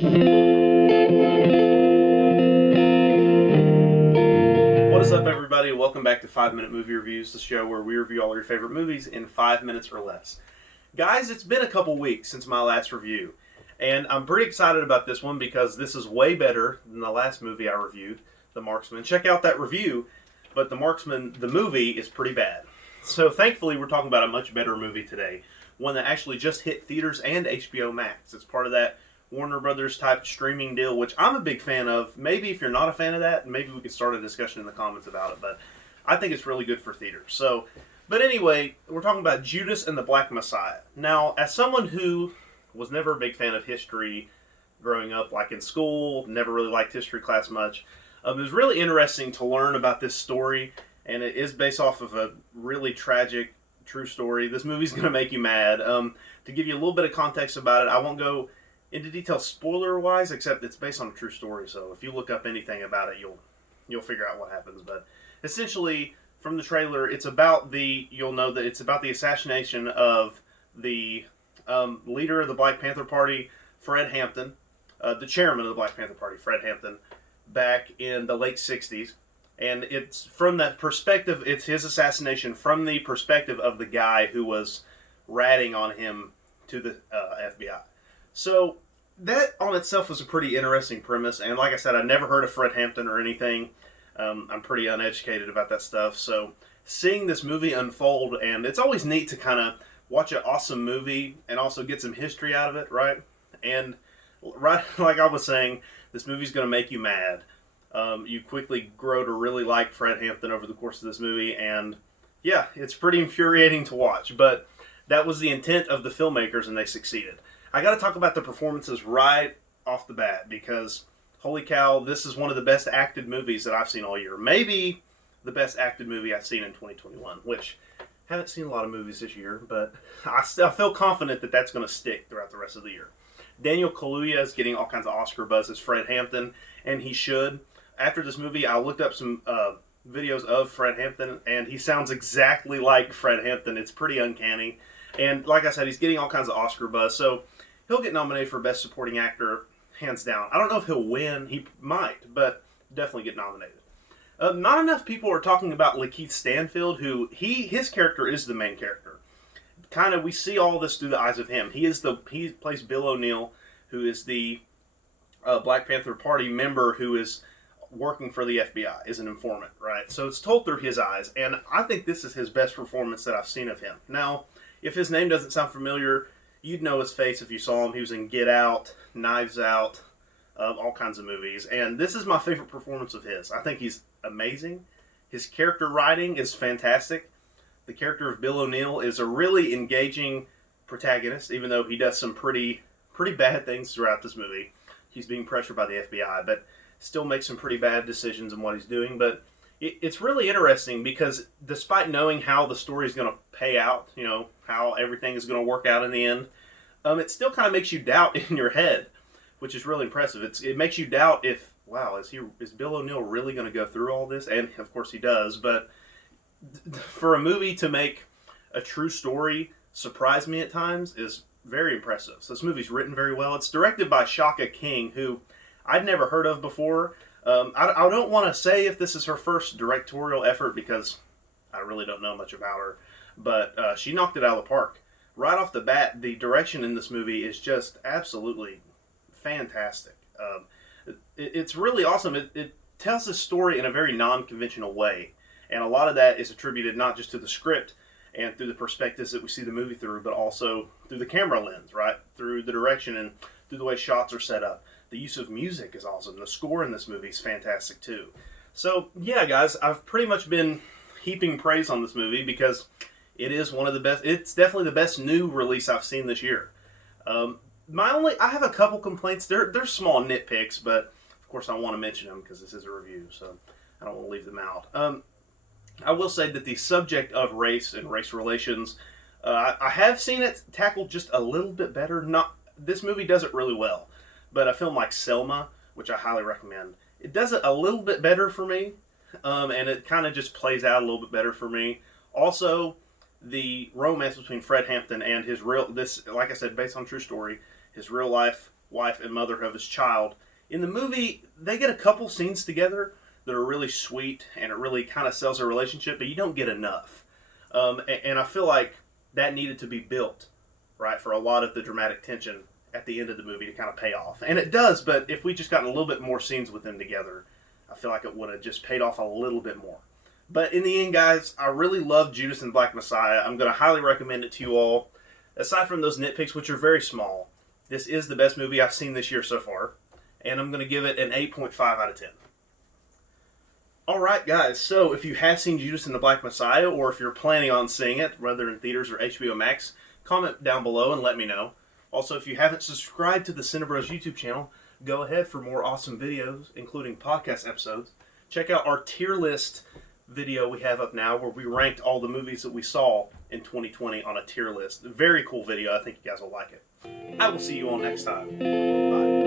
What is up, everybody? Welcome back to 5 Minute Movie Reviews, the show where we review all your favorite movies in 5 minutes or less. Guys, it's been a couple weeks since my last review, and I'm pretty excited about this one because this is way better than the last movie I reviewed, The Marksman. Check out that review, but The Marksman, the movie, is pretty bad. So thankfully, we're talking about a much better movie today, one that actually just hit theaters and HBO Max. It's part of that Warner Brothers type streaming deal, which I'm a big fan of. Maybe if you're not a fan of that, maybe we could start a discussion in the comments about it, but I think it's really good for theaters. So, but anyway, we're talking about Judas and the Black Messiah. Now, as someone who was never a big fan of history growing up, like in school, never really liked history class much, it was really interesting to learn about this story, and it is based off of a really tragic, true story. This movie's going to make you mad. To give you a little bit of context about it, I won't go into detail spoiler-wise, except it's based on a true story, so if you look up anything about it, you'll figure out what happens. But essentially, from the trailer, you'll know that it's about the assassination of the leader of the Black Panther Party, Fred Hampton, the chairman of the Black Panther Party, Fred Hampton, back in the late 60s. And it's from that perspective, it's his assassination from the perspective of the guy who was ratting on him to the FBI. So that on itself was a pretty interesting premise, and like I said, I never heard of Fred Hampton or anything. I'm pretty uneducated about that stuff, so seeing this movie unfold, and it's always neat to kind of watch an awesome movie and also get some history out of it, right? And right, like I was saying, this movie's going to make you mad. You quickly grow to really like Fred Hampton over the course of this movie, and yeah, it's pretty infuriating to watch, but that was the intent of the filmmakers, and they succeeded. I got to talk about the performances right off the bat because, holy cow, this is one of the best acted movies that I've seen all year. Maybe the best acted movie I've seen in 2021, which I haven't seen a lot of movies this year, but I feel confident that that's going to stick throughout the rest of the year. Daniel Kaluuya is getting all kinds of Oscar buzz as Fred Hampton, and he should. After this movie, I looked up some videos of Fred Hampton, and he sounds exactly like Fred Hampton. It's pretty uncanny. And like I said, he's getting all kinds of Oscar buzz, so he'll get nominated for Best Supporting Actor, hands down. I don't know if he'll win. He might, but definitely get nominated. Not enough people are talking about Lakeith Stanfield, who his character is the main character. Kind of, we see all this through the eyes of him. He plays Bill O'Neill, who is the Black Panther Party member who is working for the FBI, is an informant, right? So it's told through his eyes, and I think this is his best performance that I've seen of him. Now, if his name doesn't sound familiar, you'd know his face if you saw him. He was in Get Out, Knives Out, all kinds of movies. And this is my favorite performance of his. I think he's amazing. His character writing is fantastic. The character of Bill O'Neill is a really engaging protagonist, even though he does some pretty bad things throughout this movie. He's being pressured by the FBI, but still makes some pretty bad decisions in what he's doing. But it's really interesting because despite knowing how the story is going to pay out, how everything is going to work out in the end, it still kind of makes you doubt in your head, which is really impressive. It makes you doubt if, wow, is Bill O'Neill really going to go through all this? And of course he does, but for a movie to make a true story surprise me at times is very impressive. So this movie's written very well. It's directed by Shaka King, who I'd never heard of before. I don't want to say if this is her first directorial effort because I really don't know much about her, but she knocked it out of the park. Right off the bat, the direction in this movie is just absolutely fantastic. It's really awesome. It tells the story in a very non-conventional way, and a lot of that is attributed not just to the script and through the perspectives that we see the movie through, but also through the camera lens, right? Through the direction and through the way shots are set up. The use of music is awesome. The score in this movie is fantastic too. So yeah, guys, I've pretty much been heaping praise on this movie because it is one of the best. It's definitely the best new release I've seen this year. I have a couple complaints. They're small nitpicks, but of course I want to mention them because this is a review, so I don't want to leave them out. I will say that the subject of race and race relations, I have seen it tackled just a little bit better. This movie does it really well. But a film like Selma, which I highly recommend, it does it a little bit better for me, and it kind of just plays out a little bit better for me. Also, the romance between Fred Hampton and like I said, based on true story, his real life wife and mother of his child. In the movie, they get a couple scenes together that are really sweet, and it really kind of sells their relationship, but you don't get enough. And I feel like that needed to be built, right, for a lot of the dramatic tension at the end of the movie to kind of pay off. And it does, but if we just gotten a little bit more scenes with them together, I feel like it would have just paid off a little bit more. But in the end, guys, I really love Judas and the Black Messiah. I'm going to highly recommend it to you all. Aside from those nitpicks, which are very small, this is the best movie I've seen this year so far. And I'm going to give it an 8.5 out of 10. Alright, guys, so if you have seen Judas and the Black Messiah, or if you're planning on seeing it, whether in theaters or HBO Max, comment down below and let me know. Also, if you haven't subscribed to the Cinebros YouTube channel, go ahead for more awesome videos, including podcast episodes. Check out our tier list video we have up now, where we ranked all the movies that we saw in 2020 on a tier list. Very cool video. I think you guys will like it. I will see you all next time. Bye.